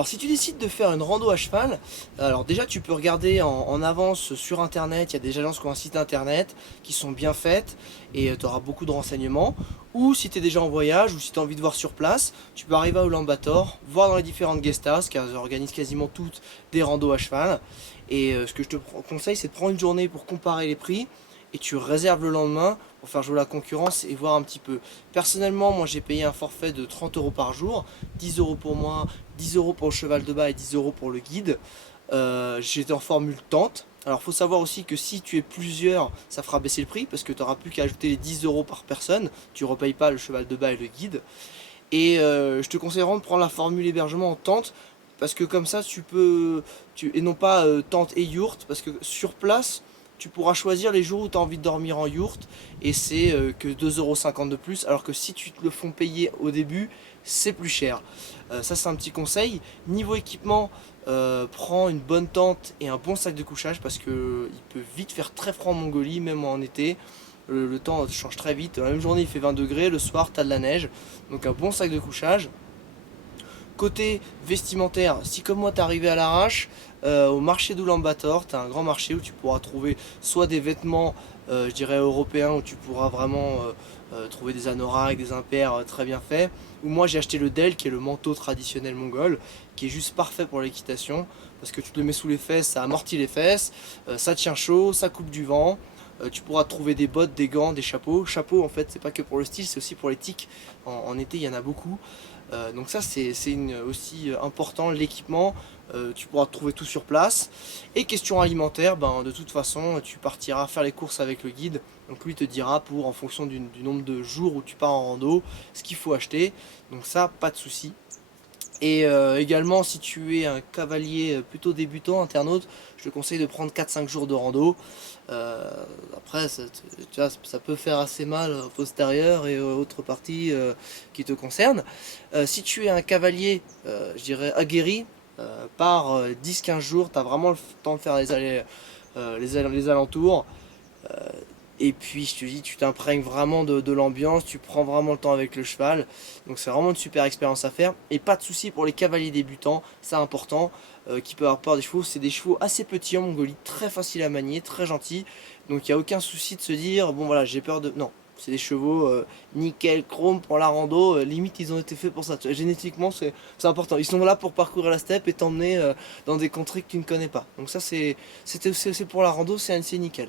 Alors si tu décides de faire une rando à cheval, alors déjà tu peux regarder en avance sur internet, il y a des agences qui ont un site internet qui sont bien faites et tu auras beaucoup de renseignements. Ou si tu es déjà en voyage ou si tu as envie de voir sur place, tu peux arriver à Ulaanbaatar, voir dans les différentes guest houses car elles organisent quasiment toutes des randos à cheval. Et ce que je te conseille, c'est de prendre une journée pour comparer les prix et tu réserves le lendemain pour faire jouer la concurrence et voir un petit peu. Personnellement, moi j'ai payé un forfait de 30 euros par jour, 10 euros pour moi, 10 euros pour le cheval de bas et 10 euros pour le guide. J'étais en formule tente. Alors faut savoir aussi que si tu es plusieurs, ça fera baisser le prix parce que tu n'auras plus qu'à ajouter les 10 euros par personne. Tu ne repayes pas le cheval de bas et le guide. Et je te conseille vraiment de prendre la formule hébergement en tente parce que comme ça et non pas tente et yourte, parce que sur place tu pourras choisir les jours où tu as envie de dormir en yourte et c'est que 2,50 € de plus, alors que si tu te le font payer au début, c'est plus cher. Ça c'est un petit conseil. Niveau équipement, prends une bonne tente et un bon sac de couchage parce que il peut vite faire très froid en Mongolie, même en été. Le temps change très vite. La même journée il fait 20 degrés, le soir tu as de la neige. Donc un bon sac de couchage. Côté vestimentaire, si comme moi t'es arrivé à l'arrache, au marché d'Ulaanbaatar, t'as un grand marché où tu pourras trouver soit des vêtements, je dirais européens, où tu pourras vraiment trouver des anoraks, des impairs très bien faits. Ou moi j'ai acheté le Del, qui est le manteau traditionnel mongol, qui est juste parfait pour l'équitation, parce que tu te le mets sous les fesses, ça amortit les fesses, ça tient chaud, ça coupe du vent. Tu pourras trouver des bottes, des gants, des chapeaux. Chapeaux en fait c'est pas que pour le style, c'est aussi pour les tiques. En été il y en a beaucoup. Donc ça c'est aussi important, l'équipement, tu pourras trouver tout sur place. Et question alimentaire, ben, de toute façon tu partiras faire les courses avec le guide, donc lui te dira en fonction du nombre de jours où tu pars en rando, ce qu'il faut acheter, donc ça pas de souci. Et également si tu es un cavalier plutôt débutant, internaute, je te conseille de prendre 4-5 jours de rando. Euh, Après tu vois, ça peut faire assez mal aux postérieurs et aux autres parties qui te concernent. Si tu es un cavalier, je dirais aguerri, par 10-15 jours, tu as vraiment le temps de faire les alentours. Et puis je te dis, tu t'imprègnes vraiment de l'ambiance, tu prends vraiment le temps avec le cheval. Donc c'est vraiment une super expérience à faire. Et pas de souci pour les cavaliers débutants, c'est important, qui peuvent avoir peur des chevaux. C'est des chevaux assez petits en Mongolie, très faciles à manier, très gentils. Donc il n'y a aucun souci de se dire, bon voilà, j'ai peur de... Non, c'est des chevaux nickel, chrome pour la rando, limite ils ont été faits pour ça. Tu vois, génétiquement c'est important. Ils sont là pour parcourir la steppe et t'emmener dans des contrées que tu ne connais pas. Donc ça c'est pour la rando, c'est nickel.